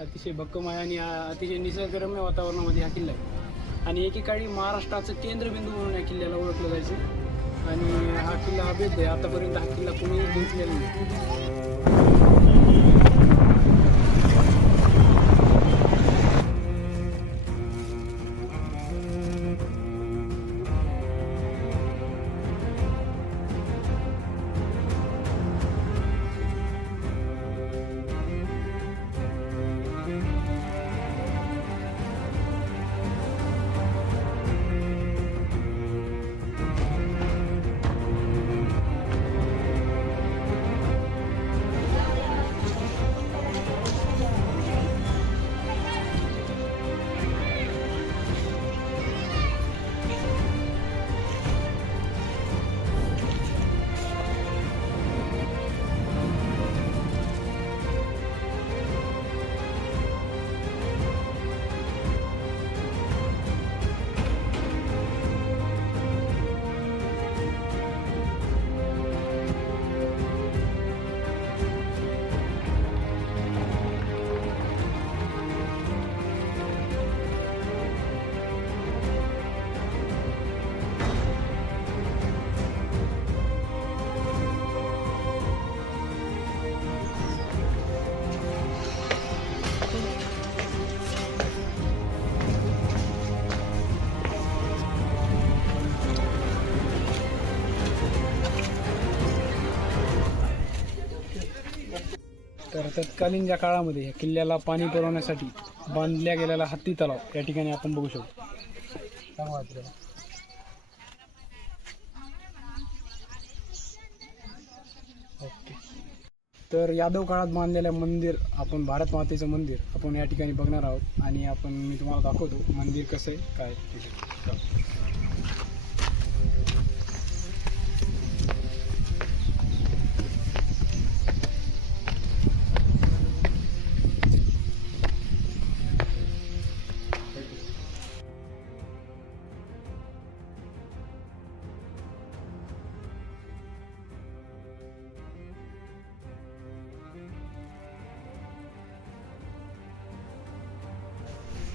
अतिशय भक्कमय आणि अतिशय निसर्गरम्य वातावरणामध्ये हा किल्ला आहे. आणि एकेकाळी महाराष्ट्राचं केंद्रबिंदू म्हणून या किल्ल्याला ओळखलं जायचं. आणि हा किल्ला अभेद्य आहे. आतापर्यंत हा किल्ला कोणीही जिंकलेला नाही. तर तत्कालीन ज्या काळामध्ये या किल्ल्याला पाणी पुरवण्यासाठी बांधल्या गेलेला हत्ती तलाव या ठिकाणी आपण बघू शकतो. ओके. तर यादव काळात बांधलेलं मंदिर, आपण भारत मातेचं मंदिर आपण या ठिकाणी बघणार आहोत. आणि मी तुम्हाला दाखवतो मंदिर कसं आहे काय.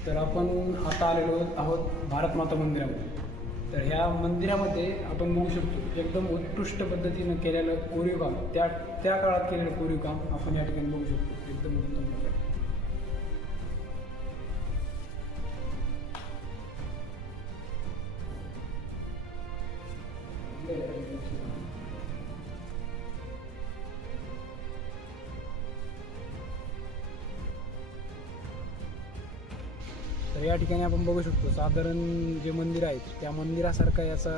तर आपण आता आलेलो आहोत भारत माता मंदिरामध्ये. तर ह्या मंदिरामध्ये आपण बघू शकतो एकदम उत्कृष्ट पद्धतीनं केलेलं कोरीव काम, त्या काळात केलेलं कोरीव काम आपण या ठिकाणी बघू शकतो. एकदम उत्तम प्रकारे. तर या ठिकाणी आपण बघू शकतो साधारण जे मंदिर आहेत त्या मंदिरासारखा याचा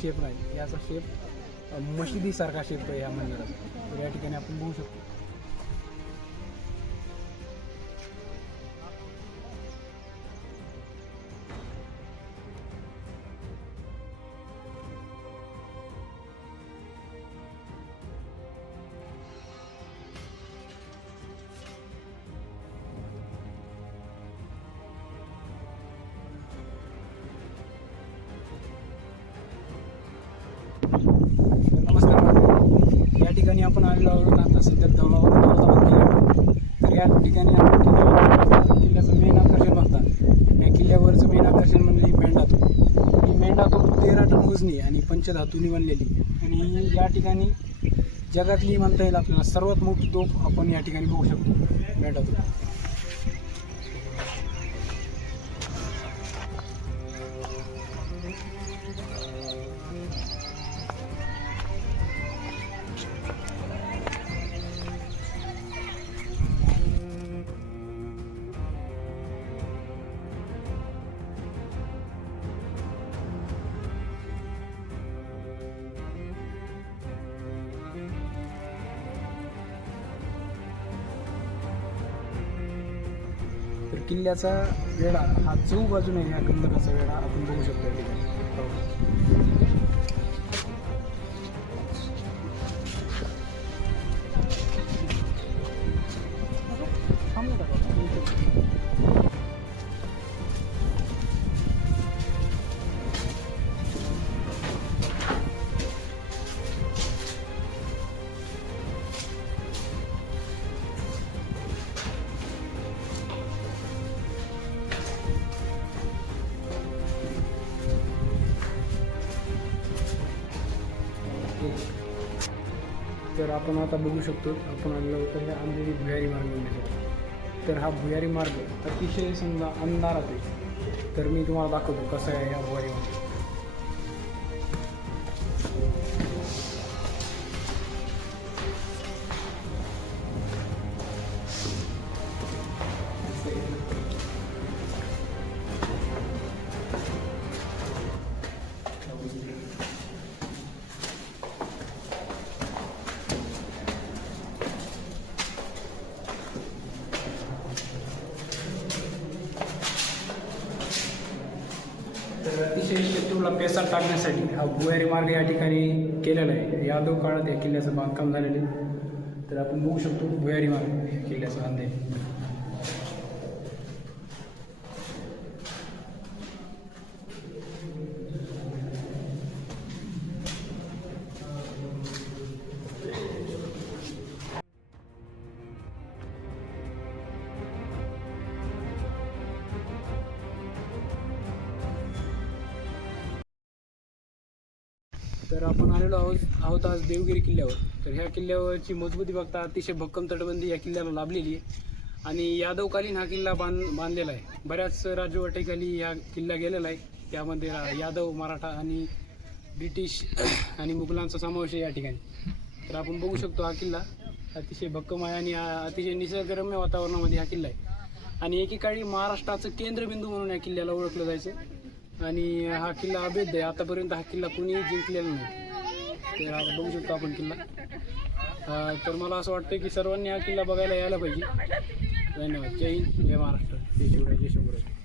शेप नाही. याचा शेप मशिदीसारखा शेप आहे या मंदिराचा. तर या ठिकाणी आपण बघू शकतो. नमस्कार. या ठिकाणी आपण आलेलो आहोत आता सध्या दौलताबाद किल्ल्यावर. तर या ठिकाणी आपण किल्ल्याचं मेन आकर्षण बघतात. या किल्ल्यावरचं मेन आकर्षण म्हणजे मेंढातोप. ही मेंढातोप 13 टन वजनी आणि पंचधातूंनी बनलेली. आणि या ठिकाणी जगातली म्हणता येईल आपल्याला सर्वात मोठी तोफ आपण या ठिकाणी बघू शकतो, मेंढातोप. तर किल्ल्याचा वेढा हा चहूबाजूने या कंदकाचा वेढा आपण बघू शकतो या ठिकाणी. आपण आता बघू शकतो, आपण आलेलो होतो हे अंधेरी भुयारी मार्ग म्हणण्यासाठी. तर हा भुयारी मार्ग अतिशय समजा अंधारात आहे. तर मी तुम्हाला दाखवतो कसं आहे या भुयारी मार्ग. तर अतिशय शत्रूला पेसार टाकण्यासाठी हा भुयारी मार्ग या ठिकाणी केलेला आहे. यादव काळात या किल्ल्याचं बांधकाम झालेलं आहे. तर आपण बघू शकतो भुयारी मार्ग या किल्ल्याचं बांधले. तर आपण आलेलो आहोत आज देवगिरी किल्ल्यावर. तर ह्या किल्ल्यावरची मजबूती बघता अतिशय भक्कम तटबंदी या किल्ल्याला लाभलेली आहे आणि यादवकालीन हा किल्ला बांधलेला आहे. बऱ्याच राजवटीखाली हा किल्ला गेलेला आहे. त्यामध्ये यादव, मराठा आणि ब्रिटिश आणि मुघलांचा समावेश आहे या ठिकाणी. तर आपण बघू शकतो हा किल्ला अतिशय भक्कम आहे आणि अतिशय निसर्गरम्य वातावरणामध्ये हा किल्ला आहे आणि एकेकाळी महाराष्ट्राचं केंद्रबिंदू म्हणून या किल्ल्याला ओळखलं जायचं. आणि हा किल्ला अभेद्य आहे. आतापर्यंत हा किल्ला कुणीही जिंकलेला नाही. तर आता बघू शकतो आपण किल्ला. तर मला असं वाटतं की सर्वांनी हा किल्ला बघायला यायला पाहिजे. धन्यवाद. जय हिंद, जय महाराष्ट्र, जय शिवराय, जय शिवराय.